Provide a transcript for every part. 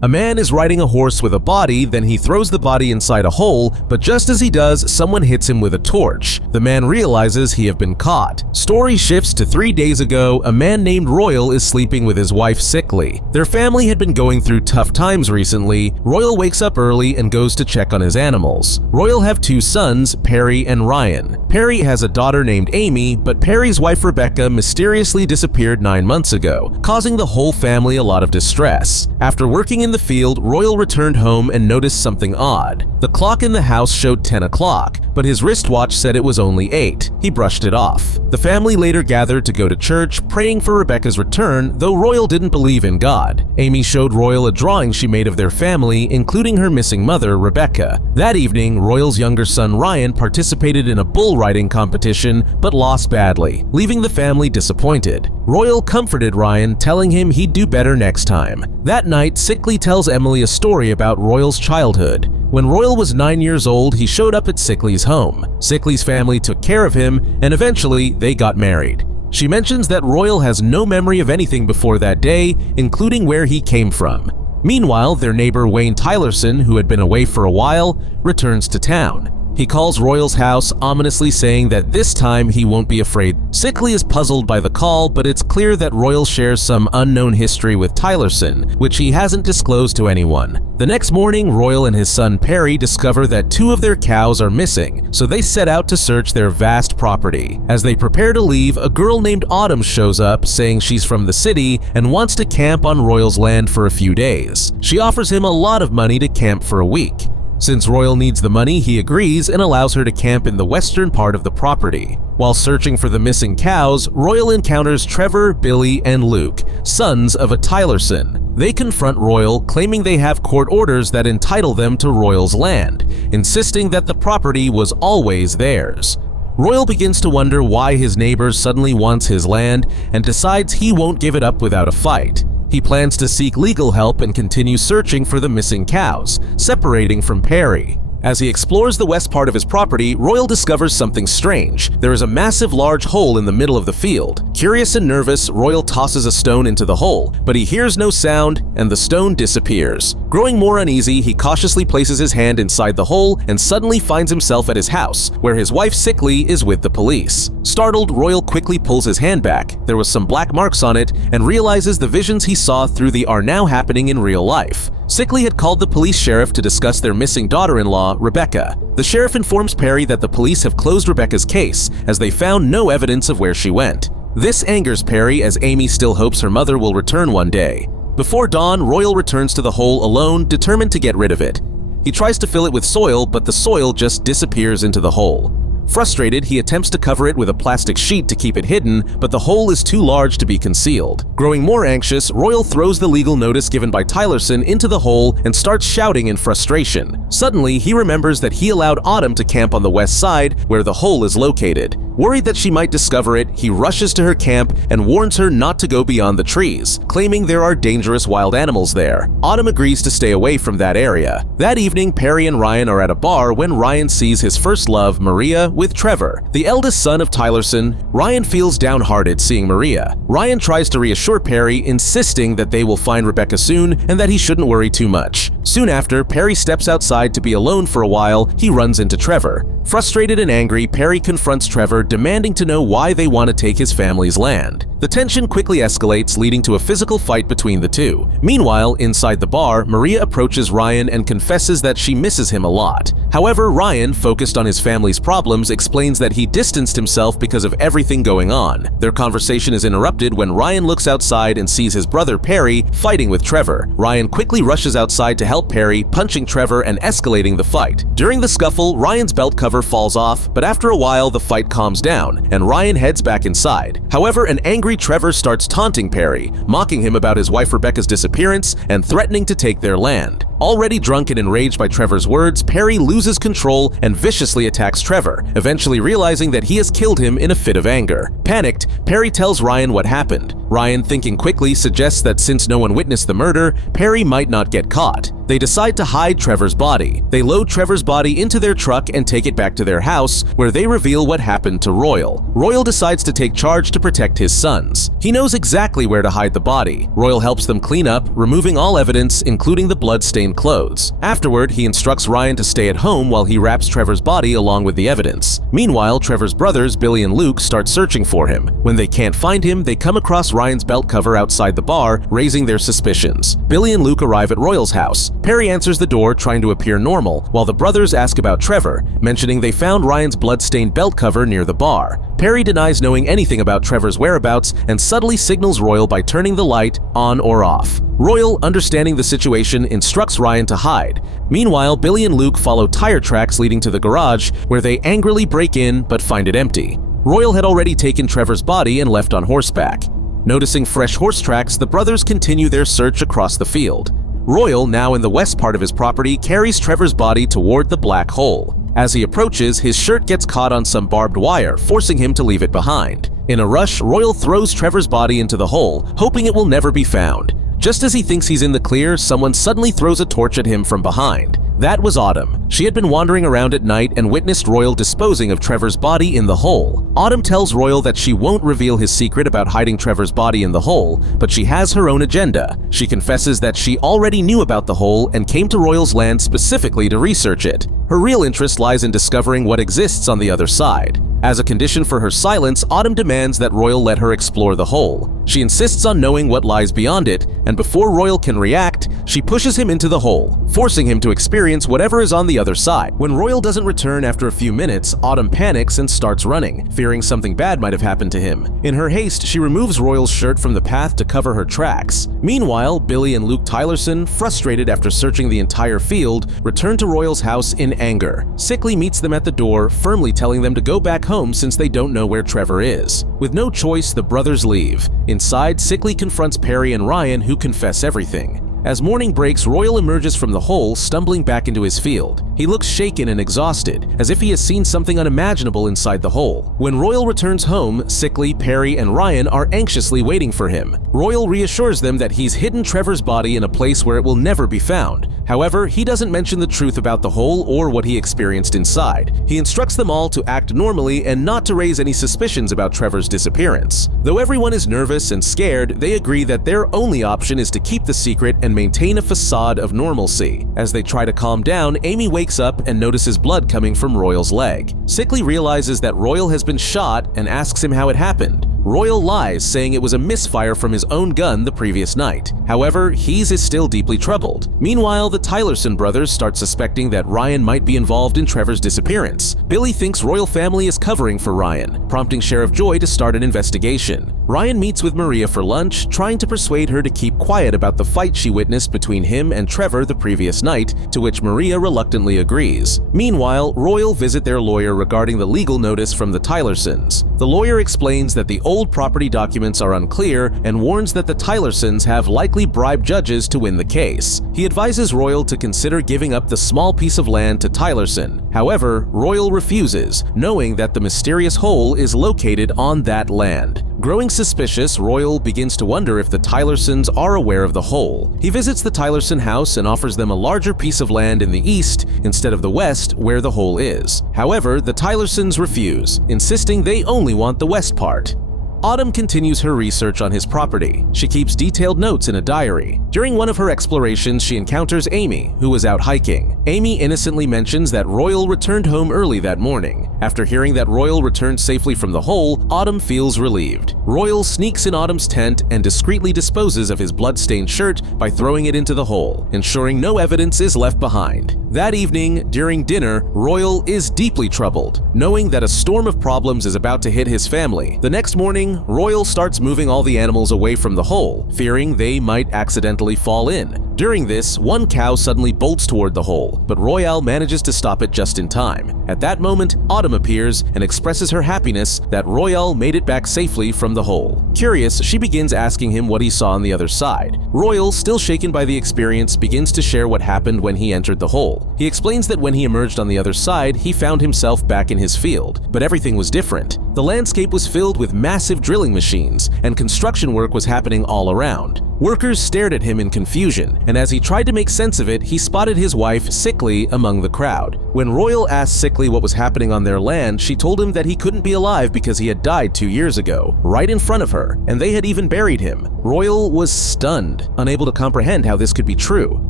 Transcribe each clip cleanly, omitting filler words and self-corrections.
A man is riding a horse with a body, then he throws the body inside a hole, but just as he does, someone hits him with a torch. The man realizes he have been caught. Story shifts to 3 days ago. A man named Royal is sleeping with his wife Sickly. Their family had been going through tough times recently. Royal wakes up early and goes to check on his animals. Royal have 2 sons, Perry and Ryan. Perry has a daughter named Amy, but Perry's wife Rebecca mysteriously disappeared 9 months ago, causing the whole family a lot of distress. After working in the field, Royal returned home and noticed something odd. The clock in the house showed 10 o'clock, but his wristwatch said it was only 8. He brushed it off. The family later gathered to go to church, praying for Rebecca's return, though Royal didn't believe in God. Amy showed Royal a drawing she made of their family, including her missing mother, Rebecca. That evening, Royal's younger son Ryan participated in a bull riding competition, but lost badly, leaving the family disappointed. Royal comforted Ryan, telling him he'd do better next time. That night, Sickly tells Emily a story about Royal's childhood. When Royal was 9 years old, he showed up at Sickly's home. Sickly's family took care of him, and eventually they got married. She mentions that Royal has no memory of anything before that day, including where he came from. Meanwhile, their neighbor Wayne Tylerson, who had been away for a while, returns to town. He calls Royal's house, ominously saying that this time he won't be afraid. Sickly is puzzled by the call, but it's clear that Royal shares some unknown history with Tylerson, which he hasn't disclosed to anyone. The next morning, Royal and his son Perry discover that 2 of their cows are missing, so they set out to search their vast property. As they prepare to leave, a girl named Autumn shows up, saying she's from the city and wants to camp on Royal's land for a few days. She offers him a lot of money to camp for a week. Since Royal needs the money, he agrees and allows her to camp in the western part of the property. While searching for the missing cows, Royal encounters Trevor, Billy, and Luke, sons of a Tylerson. They confront Royal, claiming they have court orders that entitle them to Royal's land, insisting that the property was always theirs. Royal begins to wonder why his neighbor suddenly wants his land and decides he won't give it up without a fight. He plans to seek legal help and continue searching for the missing cows, separating from Perry. As he explores the west part of his property, Royal discovers something strange. There is a massive large hole in the middle of the field. Curious and nervous, Royal tosses a stone into the hole, but he hears no sound and the stone disappears. Growing more uneasy, he cautiously places his hand inside the hole and suddenly finds himself at his house, where his wife Sickly is with the police. Startled, Royal quickly pulls his hand back. There was some black marks on it and realizes the visions he saw through the are now happening in real life. Sickly had called the police sheriff to discuss their missing daughter-in-law, Rebecca. The sheriff informs Perry that the police have closed Rebecca's case, as they found no evidence of where she went. This angers Perry, as Amy still hopes her mother will return one day. Before dawn, Royal returns to the hole alone, determined to get rid of it. He tries to fill it with soil, but the soil just disappears into the hole. Frustrated, he attempts to cover it with a plastic sheet to keep it hidden, but the hole is too large to be concealed. Growing more anxious, Royal throws the legal notice given by Tylerson into the hole and starts shouting in frustration. Suddenly, he remembers that he allowed Autumn to camp on the west side, where the hole is located. Worried that she might discover it, he rushes to her camp and warns her not to go beyond the trees, claiming there are dangerous wild animals there. Autumn agrees to stay away from that area. That evening, Perry and Ryan are at a bar when Ryan sees his first love, Maria, with Trevor, the eldest son of Tylerson. Ryan feels downhearted seeing Maria. Ryan tries to reassure Perry, insisting that they will find Rebecca soon and that he shouldn't worry too much. Soon after, Perry steps outside to be alone for a while. He runs into Trevor. Frustrated and angry, Perry confronts Trevor, demanding to know why they want to take his family's land. The tension quickly escalates, leading to a physical fight between the two. Meanwhile, inside the bar, Maria approaches Ryan and confesses that she misses him a lot. However, Ryan, focused on his family's problems, explains that he distanced himself because of everything going on. Their conversation is interrupted when Ryan looks outside and sees his brother Perry fighting with Trevor. Ryan quickly rushes outside to help Perry, punching Trevor and escalating the fight. During the scuffle, Ryan's belt cover falls off, but after a while the fight calms down and Ryan heads back inside. However, an angry Trevor starts taunting Perry, mocking him about his wife Rebecca's disappearance and threatening to take their land. Already drunk and enraged by Trevor's words, Perry loses control and viciously attacks Trevor, eventually realizing that he has killed him in a fit of anger. Panicked, Perry tells Ryan what happened. Ryan, thinking quickly, suggests that since no one witnessed the murder, Perry might not get caught. They decide to hide Trevor's body. They load Trevor's body into their truck and take it back to their house, where they reveal what happened to Royal. Royal decides to take charge to protect his sons. He knows exactly where to hide the body. Royal helps them clean up, removing all evidence, including the blood-stained clothes. Afterward, he instructs Ryan to stay at home while he wraps Trevor's body along with the evidence. Meanwhile, Trevor's brothers, Billy and Luke, start searching for him. When they can't find him, they come across Ryan's belt cover outside the bar, raising their suspicions. Billy and Luke arrive at Royal's house. Perry answers the door, trying to appear normal, while the brothers ask about Trevor, mentioning they found Ryan's blood-stained belt cover near the bar. Perry denies knowing anything about Trevor's whereabouts and subtly signals Royal by turning the light on or off. Royal, understanding the situation, instructs Ryan to hide. Meanwhile, Billy and Luke follow tire tracks leading to the garage, where they angrily break in but find it empty. Royal had already taken Trevor's body and left on horseback. Noticing fresh horse tracks, the brothers continue their search across the field. Royal, now in the west part of his property, carries Trevor's body toward the black hole. As he approaches, his shirt gets caught on some barbed wire, forcing him to leave it behind. In a rush, Royal throws Trevor's body into the hole, hoping it will never be found. Just as he thinks he's in the clear, someone suddenly throws a torch at him from behind. That was Autumn. She had been wandering around at night and witnessed Royal disposing of Trevor's body in the hole. Autumn tells Royal that she won't reveal his secret about hiding Trevor's body in the hole, but she has her own agenda. She confesses that she already knew about the hole and came to Royal's land specifically to research it. Her real interest lies in discovering what exists on the other side. As a condition for her silence, Autumn demands that Royal let her explore the hole. She insists on knowing what lies beyond it, and before Royal can react, she pushes him into the hole, forcing him to experience whatever is on the other side. When Royal doesn't return after a few minutes, Autumn panics and starts running, fearing something bad might have happened to him. In her haste, she removes Royal's shirt from the path to cover her tracks. Meanwhile, Billy and Luke Tylerson, frustrated after searching the entire field, return to Royal's house in anger. Sickly meets them at the door, firmly telling them to go back home since they don't know where Trevor is. With no choice, the brothers leave. Inside, Sickly confronts Perry and Ryan, who confess everything. As morning breaks, Royal emerges from the hole, stumbling back into his field. He looks shaken and exhausted, as if he has seen something unimaginable inside the hole. When Royal returns home, Sickly, Perry, and Ryan are anxiously waiting for him. Royal reassures them that he's hidden Trevor's body in a place where it will never be found. However, he doesn't mention the truth about the hole or what he experienced inside. He instructs them all to act normally and not to raise any suspicions about Trevor's disappearance. Though everyone is nervous and scared, they agree that their only option is to keep the secret and maintain a facade of normalcy. As they try to calm down, Amy wakes up and notices blood coming from Royal's leg. Sickly realizes that Royal has been shot and asks him how it happened. Royal lies, saying it was a misfire from his own gun the previous night. However, he is still deeply troubled. Meanwhile, the Tylerson brothers start suspecting that Ryan might be involved in Trevor's disappearance. Billy thinks Royal family is covering for Ryan, prompting Sheriff Joy to start an investigation. Ryan meets with Maria for lunch, trying to persuade her to keep quiet about the fight she witnessed between him and Trevor the previous night, to which Maria reluctantly agrees. Meanwhile, Royal visit their lawyer regarding the legal notice from the Tylersons. The lawyer explains that the old property documents are unclear and warns that the Tylersons have likely bribed judges to win the case. He advises Royal to consider giving up the small piece of land to Tylerson. However, Royal refuses, knowing that the mysterious hole is located on that land. Growing suspicious, Royal begins to wonder if the Tylersons are aware of the hole. He visits the Tylerson house and offers them a larger piece of land in the east instead of the west where the hole is. However, the Tylersons refuse, insisting they only want the west part. Autumn continues her research on his property. She keeps detailed notes in a diary. During one of her explorations, she encounters Amy, who was out hiking. Amy innocently mentions that Royal returned home early that morning. After hearing that Royal returned safely from the hole, Autumn feels relieved. Royal sneaks in Autumn's tent and discreetly disposes of his blood-stained shirt by throwing it into the hole, ensuring no evidence is left behind. That evening, during dinner, Royal is deeply troubled, knowing that a storm of problems is about to hit his family. The next morning, Royal starts moving all the animals away from the hole, fearing they might accidentally fall in. During this, one cow suddenly bolts toward the hole, but Royal manages to stop it just in time. At that moment, Autumn appears and expresses her happiness that Royal made it back safely from the hole. Curious, she begins asking him what he saw on the other side. Royal, still shaken by the experience, begins to share what happened when he entered the hole. He explains that when he emerged on the other side, he found himself back in his field, but everything was different. The landscape was filled with massive drilling machines, and construction work was happening all around. Workers stared at him in confusion, and as he tried to make sense of it, he spotted his wife, Sickly, among the crowd. When Royal asked Sickly what was happening on their land, she told him that he couldn't be alive because he had died 2 years ago, right in front of her, and they had even buried him. Royal was stunned, unable to comprehend how this could be true.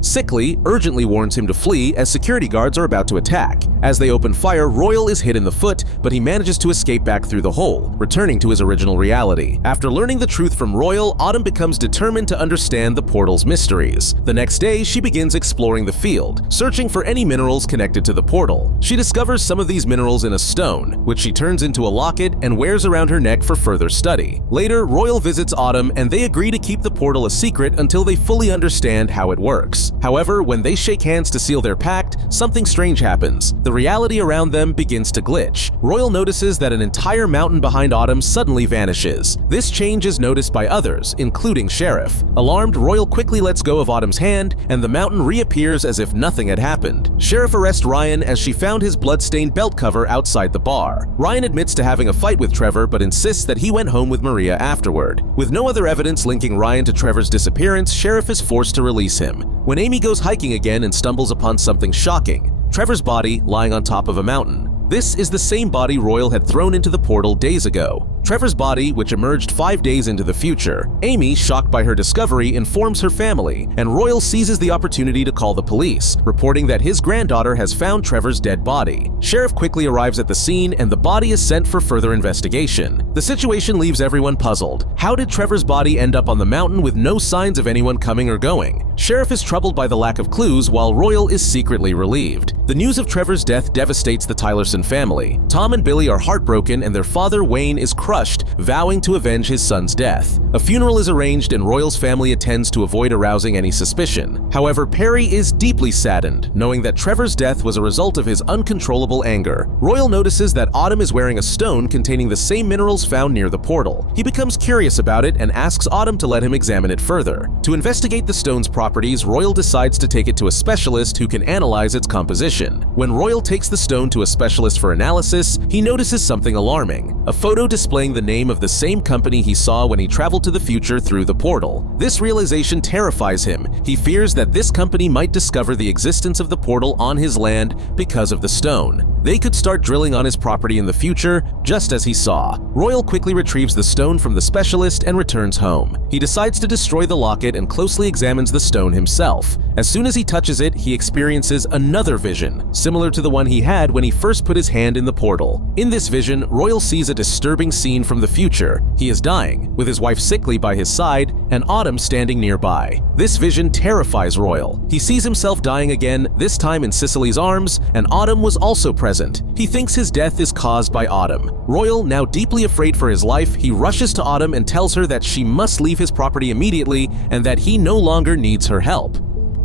Sickly urgently warns him to flee as security guards are about to attack. As they open fire, Royal is hit in the foot, but he manages to escape back through the hole, returning to his original reality. After learning the truth from Royal, Autumn becomes determined to understand the portal's mysteries. The next day, she begins exploring the field, searching for any minerals connected to the portal. She discovers some of these minerals in a stone, which she turns into a locket and wears around her neck for further study. Later, Royal visits Autumn and they agree to keep the portal a secret until they fully understand how it works. However, when they shake hands to seal their pact, something strange happens. The reality around them begins to glitch. Royal notices that an entire mountain behind Autumn suddenly vanishes. This change is noticed by others, including Sheriff. Alarmed, Royal quickly lets go of Autumn's hand, and the mountain reappears as if nothing had happened. Sheriff arrests Ryan as she found his blood-stained belt cover outside the bar. Ryan admits to having a fight with Trevor, but insists that he went home with Maria afterward. With no other evidence linking Ryan to Trevor's disappearance, Sheriff is forced to release him. When Amy goes hiking again and stumbles upon something shocking, Trevor's body lying on top of a mountain. This is the same body Royal had thrown into the portal days ago. Trevor's body, which emerged 5 days into the future. Amy, shocked by her discovery, informs her family, and Royal seizes the opportunity to call the police, reporting that his granddaughter has found Trevor's dead body. Sheriff quickly arrives at the scene, and the body is sent for further investigation. The situation leaves everyone puzzled. How did Trevor's body end up on the mountain with no signs of anyone coming or going? Sheriff is troubled by the lack of clues, while Royal is secretly relieved. The news of Trevor's death devastates the Tylerson family. Tom and Billy are heartbroken, and their father, Wayne, is crushed, vowing to avenge his son's death. A funeral is arranged and Royal's family attends to avoid arousing any suspicion. However, Perry is deeply saddened, knowing that Trevor's death was a result of his uncontrollable anger. Royal notices that Autumn is wearing a stone containing the same minerals found near the portal. He becomes curious about it and asks Autumn to let him examine it further. To investigate the stone's properties, Royal decides to take it to a specialist who can analyze its composition. When Royal takes the stone to a specialist for analysis, he notices something alarming: a photo displaying the name of the same company he saw when he traveled to the future through the portal. This realization terrifies him. He fears that this company might discover the existence of the portal on his land because of the stone. They could start drilling on his property in the future, just as he saw. Royal quickly retrieves the stone from the specialist and returns home. He decides to destroy the locket and closely examines the stone himself. As soon as he touches it, he experiences another vision, similar to the one he had when he first put his hand in the portal. In this vision, Royal sees a disturbing scene from the future. He is dying, with his wife Sickly by his side and Autumn standing nearby. This vision terrifies Royal. He sees himself dying again, this time in Cicely's arms, and Autumn was also present. He thinks his death is caused by Autumn. Royal, now deeply afraid for his life, he rushes to Autumn and tells her that she must leave his property immediately and that he no longer needs her help.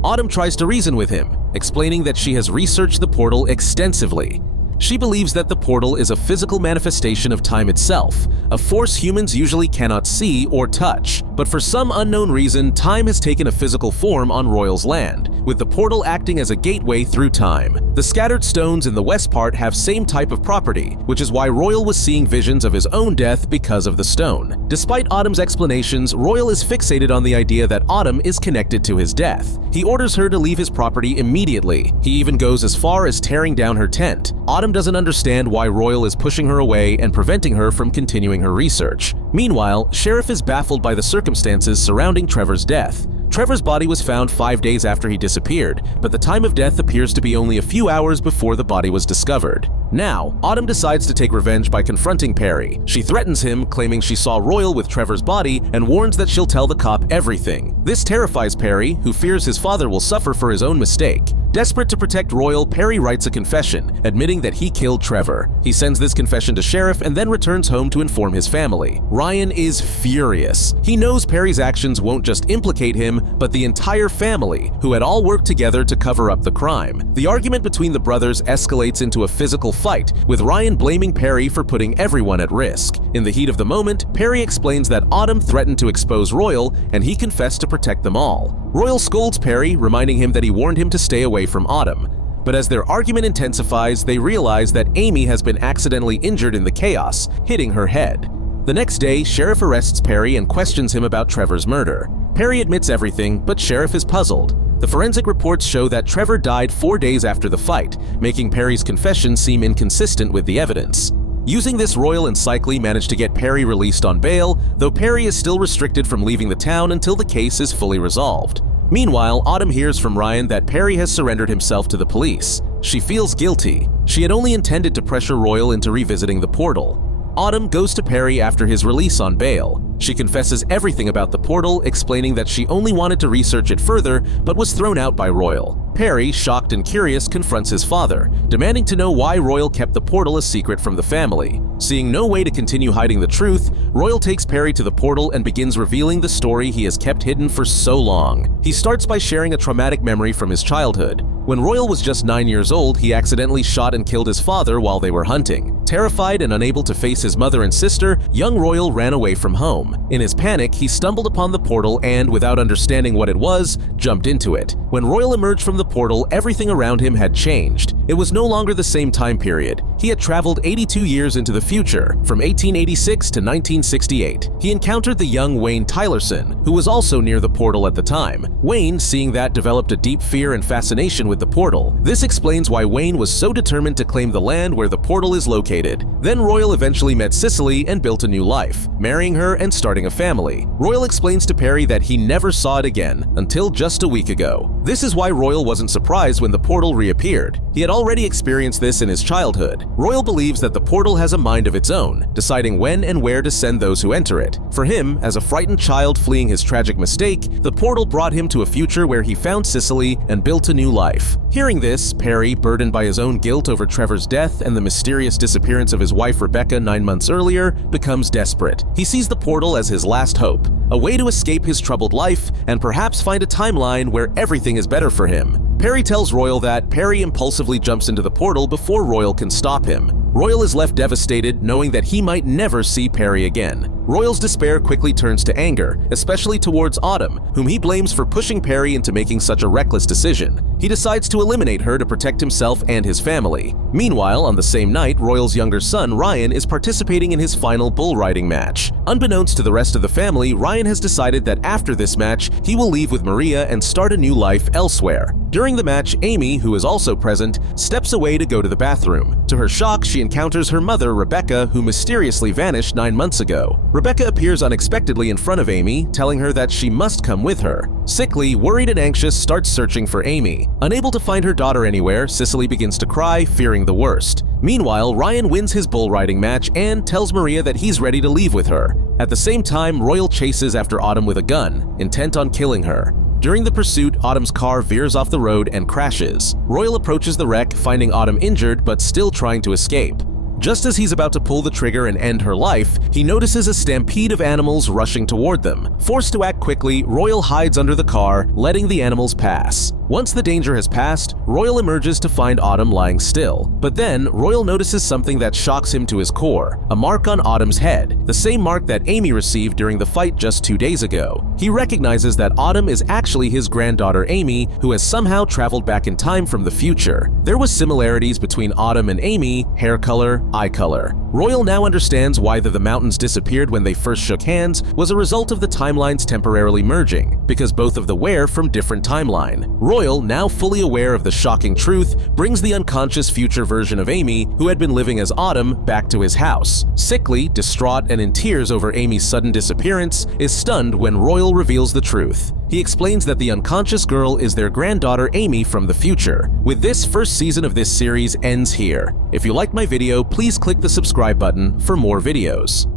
Autumn tries to reason with him, explaining that she has researched the portal extensively. She believes that the portal is a physical manifestation of time itself, a force humans usually cannot see or touch. But for some unknown reason, time has taken a physical form on Royal's land, with the portal acting as a gateway through time. The scattered stones in the west part have same type of property, which is why Royal was seeing visions of his own death because of the stone. Despite Autumn's explanations, Royal is fixated on the idea that Autumn is connected to his death. He orders her to leave his property immediately. He even goes as far as tearing down her tent. Autumn doesn't understand why Royal is pushing her away and preventing her from continuing her research. Meanwhile, Sheriff is baffled by the circumstances surrounding Trevor's death. Trevor's body was found 5 days after he disappeared, but the time of death appears to be only a few hours before the body was discovered. Now, Autumn decides to take revenge by confronting Perry. She threatens him, claiming she saw Royal with Trevor's body, and warns that she'll tell the cop everything. This terrifies Perry, who fears his father will suffer for his own mistake. Desperate to protect Royal, Perry writes a confession, admitting that he killed Trevor. He sends this confession to Sheriff and then returns home to inform his family. Ryan is furious. He knows Perry's actions won't just implicate him, but the entire family, who had all worked together to cover up the crime. The argument between the brothers escalates into a physical fight, with Ryan blaming Perry for putting everyone at risk. In the heat of the moment, Perry explains that Autumn threatened to expose Royal, and he confessed to protect them all. Royal scolds Perry, reminding him that he warned him to stay away from Autumn. But as their argument intensifies, they realize that Amy has been accidentally injured in the chaos, hitting her head. The next day, Sheriff arrests Perry and questions him about Trevor's murder. Perry admits everything, but Sheriff is puzzled. The forensic reports show that Trevor died 4 days after the fight, making Perry's confession seem inconsistent with the evidence. Using this, Royal and Scifi manage to get Perry released on bail, though Perry is still restricted from leaving the town until the case is fully resolved. Meanwhile, Autumn hears from Ryan that Perry has surrendered himself to the police. She feels guilty. She had only intended to pressure Royal into revisiting the portal. Autumn goes to Perry after his release on bail. She confesses everything about the portal, explaining that she only wanted to research it further but was thrown out by Royal. Perry, shocked and curious, confronts his father, demanding to know why Royal kept the portal a secret from the family. Seeing no way to continue hiding the truth, Royal takes Perry to the portal and begins revealing the story he has kept hidden for so long. He starts by sharing a traumatic memory from his childhood. When Royal was just 9 years old, he accidentally shot and killed his father while they were hunting. Terrified and unable to face his mother and sister, young Royal ran away from home. In his panic, he stumbled upon the portal and, without understanding what it was, jumped into it. When Royal emerged from the portal, everything around him had changed. It was no longer the same time period. He had traveled 82 years into the future, from 1886 to 1968. He encountered the young Wayne Tylerson, who was also near the portal at the time. Wayne, seeing that, developed a deep fear and fascination with the portal. This explains why Wayne was so determined to claim the land where the portal is located. Then Royal eventually met Cicely and built a new life, marrying her and starting a family. Royal explains to Perry that he never saw it again until just a week ago. This is why Royal wasn't surprised when the portal reappeared. He had already experienced this in his childhood. Royal believes that the portal has a mind of its own, deciding when and where to send those who enter it. For him, as a frightened child fleeing his tragic mistake, the portal brought him to a future where he found Cicely and built a new life. Hearing this, Perry, burdened by his own guilt over Trevor's death and the mysterious disappearance of his wife Rebecca 9 months earlier, becomes desperate. He sees the portal as his last hope, a way to escape his troubled life and perhaps find a timeline where everything is better for him. Perry tells Royal that Perry impulsively jumps into the portal before Royal can stop him. Royal is left devastated, knowing that he might never see Perry again. Royal's despair quickly turns to anger, especially towards Autumn, whom he blames for pushing Perry into making such a reckless decision. He decides to eliminate her to protect himself and his family. Meanwhile, on the same night, Royal's younger son, Ryan, is participating in his final bull riding match. Unbeknownst to the rest of the family, Ryan has decided that after this match, he will leave with Maria and start a new life elsewhere. During the match, Amy, who is also present, steps away to go to the bathroom. To her shock, she encounters her mother, Rebecca, who mysteriously vanished 9 months ago. Rebecca appears unexpectedly in front of Amy, telling her that she must come with her. Cicely, worried and anxious, starts searching for Amy. Unable to find her daughter anywhere, Cicely begins to cry, fearing the worst. Meanwhile, Ryan wins his bull riding match and tells Maria that he's ready to leave with her. At the same time, Royal chases after Autumn with a gun, intent on killing her. During the pursuit, Autumn's car veers off the road and crashes. Royal approaches the wreck, finding Autumn injured but still trying to escape. Just as he's about to pull the trigger and end her life, he notices a stampede of animals rushing toward them. Forced to act quickly, Royal hides under the car, letting the animals pass. Once the danger has passed, Royal emerges to find Autumn lying still. But then, Royal notices something that shocks him to his core, a mark on Autumn's head, the same mark that Amy received during the fight just 2 days ago. He recognizes that Autumn is actually his granddaughter Amy, who has somehow traveled back in time from the future. There was similarities between Autumn and Amy, hair color, eye color. Royal now understands why the mountains disappeared when they first shook hands was a result of the timelines temporarily merging, because both of them were from different timeline. Royal, now fully aware of the shocking truth, brings the unconscious future version of Amy, who had been living as Autumn, back to his house. Cicely, distraught and in tears over Amy's sudden disappearance, is stunned when Royal reveals the truth. He explains that the unconscious girl is their granddaughter Amy from the future. With this, first season of this series ends here. If you liked my video, please click the subscribe button for more videos.